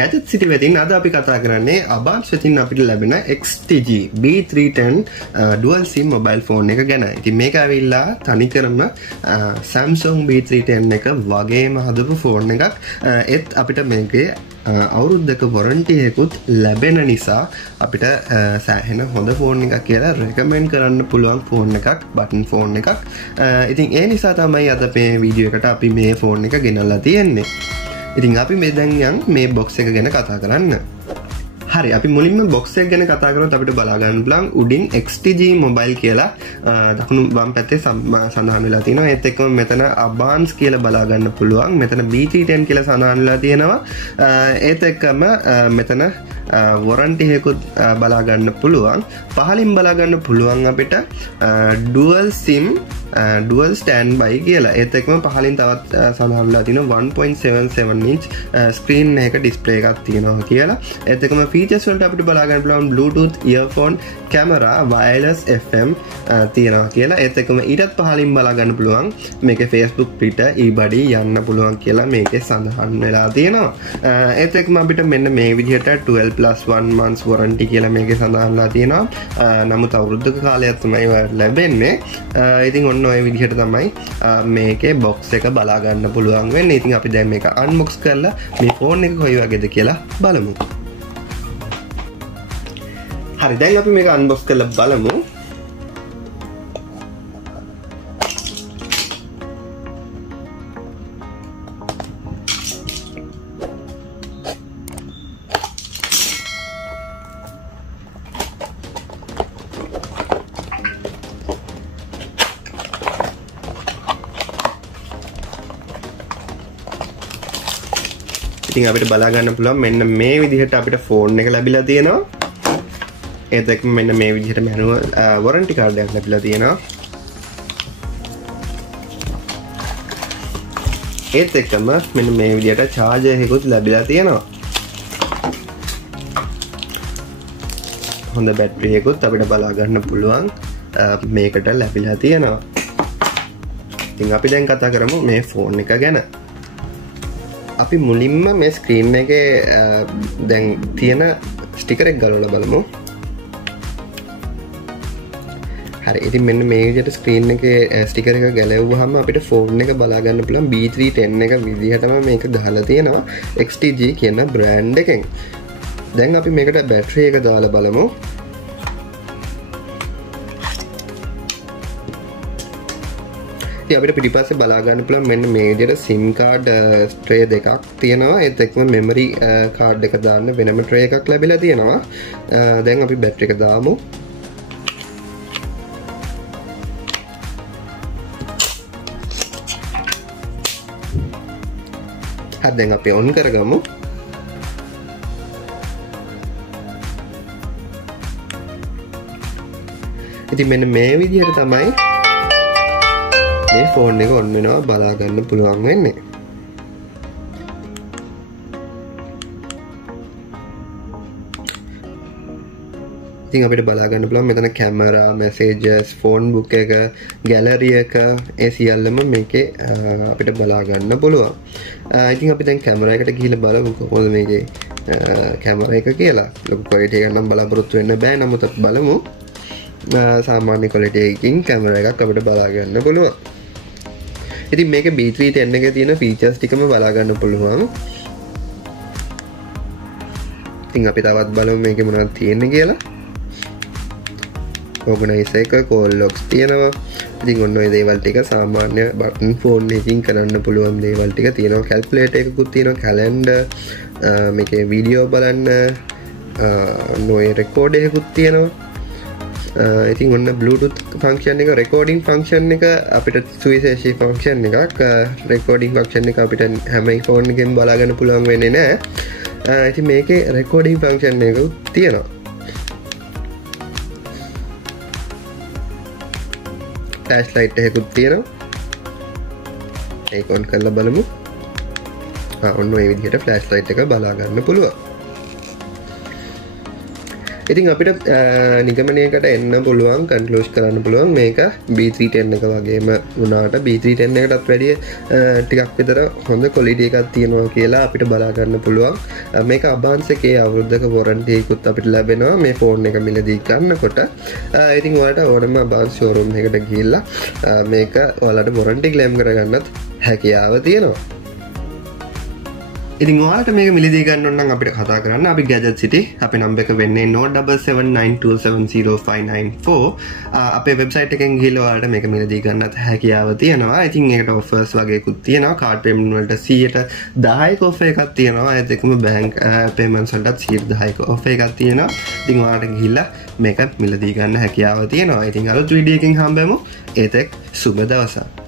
Gadget City වෙතින් අද අපි කතා කරන්නේ අභාන්ස් වෙතින් අපිට ලැබෙන TIGI B310 dual sim mobile phone එක ගැන. ඉතින් මේක ඇවිල්ලා තනිකරම Samsung B310 එක වගේම හදපු ෆෝන් එකක්. ඒත් අපිට මේකේ අවුරුද්දක warranty එකකුත් ලැබෙන නිසා අපිට සෑහෙන හොඳ ෆෝන් එකක් කියලා recommend කරන්න පුළුවන් ෆෝන් එකක්, button ෆෝන් එකක්. ඉතින් ඒ නිසා තමයි අද මේ වීඩියෝ එකට අපි මේ ෆෝන් එක ගෙනල්ලා තියෙන්නේ. ඉතින් අපි මේ දැන් යන් මේ box එක ගැන කතා කරන්න. හරි, අපි මුලින්ම box එක ගැන කතා කරොත් අපිට බලා ගන්න පුළුවන් උඩින් TIGI mobile කියලා දකුණු වම් පැත්තේ සඳහන් වෙලා තියෙනවා. ඒත් එක්කම මෙතන advance කියලා බලා ගන්න පුළුවන්. මෙතන B310 කියලා සඳහන් වෙලා තියෙනවා. ඒත් එක්කම මෙතන warranty එකකුත් බලා ගන්න පුළුවන්. පහලින් බලා ගන්න පුළුවන් අපිට dual sim dual standby කියලා. ඒත් එක්කම පහලින් තවත් සඳහන් වෙලා තියෙනවා 1.77 inch screen එක display එකක් තියෙනවා කියලා. ඒත් එක්කම features වලට අපිට බලා ගන්න පුළුවන් Bluetooth earphone camera wireless FM තියෙනවා කියලා. ඒත් එක්කම ඊටත් පහලින් බලා ගන්න පුළුවන් මේකේ Facebook Twitter eBuddy යන්න පුළුවන් කියලා මේකේ සඳහන් වෙලා තියෙනවා. ඒත් එක්කම අපිට මෙන්න මේ විදිහට 12+1 months warranty කියලා මේකේ සඳහන් වෙලා තියෙනවා. නමුත් අවුරුද්දක කාලයක් තමයි ලැබෙන්නේ. ඉතින් ඔන්න ඔය විදිහට තමයි මේකේ box එක බලා ගන්න පුළුවන් වෙන්නේ. ඉතින් අපි දැන් මේක unbox කරලා මේ ෆෝන් එක කොයි වගේද කියලා බලමු. හරි, දැන් අපි මේක unbox කරලා බලමු. ඉතින් අපිට බලා ගන්න පුළුවන් මෙන්න මේ විදිහට අපිට ෆෝන් එක ලැබිලා තියෙනවා. ඒත් එක්කම මෙන්න මේ විදිහට manual warranty card එකක් ලැබිලා තියෙනවා. ඒත් එක්කම මෙන්න මේ විදිහට charger එකකුත් ලැබිලා තියෙනවා. හොඳ බැටරි එකකුත් අපිට බලා ගන්න පුළුවන් මේකට ලැබිලා තියෙනවා. ඉතින් අපි දැන් කතා කරමු මේ ෆෝන් එක ගැන. අපි මුලින්ම මේ ස්ක්‍රීන් එකේ දැන් තියෙන ස්ටිකර් එක ගලවලා බලමු. හරි, ඉතින් මෙන්න මේ විදිහට ස්ක්‍රීන් එකේ ස්ටිකර් එක ගැලවුවාම අපිට ෆෝන් එක බලා ගන්න පුළුවන් B310 එක විදිහටම මේක ගහලා තියෙනවා TIGI කියන බ්‍රෑන්ඩ් එකෙන්. දැන් අපි මේකට බැටරි එක දාලා බලමු. අපිට පිටිපස්සේ බලා ගන්න පුළුවන් මෙන්න මේ විදිහට SIM card tray දෙකක් තියෙනවා. ඒත් එක්කම memory card එක දාන්න වෙනම tray එකක් ලැබිලා තියෙනවා. දැන් අපි බැටරි එක දාමු. හරි, දැන් අපි on කරගමු. ඉතින් මෙන්න මේ විදිහට තමයි මේ ෆෝන් එක on වෙනවා බලා ගන්න පුළුවන් වෙන්නේ. ඉතින් අපිට බලා ගන්න පුළුවන් මෙතන කැමරා, messages, phone book එක, gallery එක ඒ සියල්ලම මේකේ අපිට බලා ගන්න පුළුවන්. ඉතින් අපි දැන් කැමරා එකට ගිහිල්ලා බලමු කොහොමද මේකේ කැමරා එක කියලා. ලොකු quality එකක් නම් බලාපොරොත්තු වෙන්න බෑ. නමුත් අපි බලමු. සාමාන්‍ය quality එකකින් කැමරා එකක් අපිට බලා ගන්න පුළුවන්. ඉතින් මේක B310 එකේ තියෙන features ටිකම බලා ගන්න පුළුවන්. ඉතින් අපි තවත් බලමු මේකේ මොනවද තියෙන්නේ කියලා. organizer එක, call logs තියෙනවා. ඉතින් ඔන්න ඔය දේවල් ටික සාමාන්‍ය button phone එකකින් කරන්න පුළුවන් දේවල් ටික තියෙනවා. calculator එකකුත් තියෙනවා, calendar, මේකේ video බලන්න, ඔය record එකකුත් තියෙනවා. ඉතින් ඔන්න Bluetooth function එක, recording function එක අපිට සුවිශේෂී function එකක්. recording function එක අපිට හැම phone එකකින් බලා ගන්න පුළුවන් වෙන්නේ නැහැ. ඉතින් මේකේ recording function එකකුත් තියෙනවා. flashlight එකකුත් තියෙනවා. ඒක on කරලා බලමු. ඔන්න ඔය විදිහට flashlight එක බලා ගන්න පුළුවන්. ඉතින් අපිට නිගමනයකට එන්න පුළුවන් කන්ක්ලූස් කරන්න පුළුවන් මේක B310 එක වගේම වුණාට B310 එකටත් වැඩිය ටිකක් විතර හොඳ ක්වොලිටි එකක් තියෙනවා කියලා අපිට බලා ගන්න පුළුවන්. මේක අභාන්ස් එකේ අවුරුද්දක වොරන්ටි එකකුත් අපිට ලැබෙනවා මේ ෆෝන් එක මිලදී ගන්නකොට. ඉතින් ඔයාලට ඕනම අභාන්ස් ෂෝරූම් එකකට ගිහිල්ලා මේක ඔයාලට වොරන්ටි ක්ලේම් කරගන්නත් හැකියාව තියෙනවා. ඉතින් ඔයාලට මේක මිලදී ගන්න ඕන නම් අපිට කතා කරන්න. අපි Gadget City අපේ නම්බර් එක වෙන්නේ 07792705994. අපේ වෙබ්සයිට් එකෙන් ගිහලා ඔයාලට මේක මිලදී ගන්නත් හැකියාව තියෙනවා. ඉතින් ඒකට ඔෆර්ස් වගේකුත් තියෙනවා. කාඩ් පේමන්ට් වලට 10% ඔෆර් එකක් තියෙනවා. ඒත් එක්කම බැංක් පේමන්ට්ස් වලටත් 10% ඔෆර් එකක් තියෙනවා. ඉතින් ඔයාලට ගිහිල්ලා මේක මිලදී ගන්න හැකියාව තියෙනවා. ඉතින් අලුත් වීඩියෝ එකකින් හම්බෙමු. ඒතෙක් සුබ දවසක්.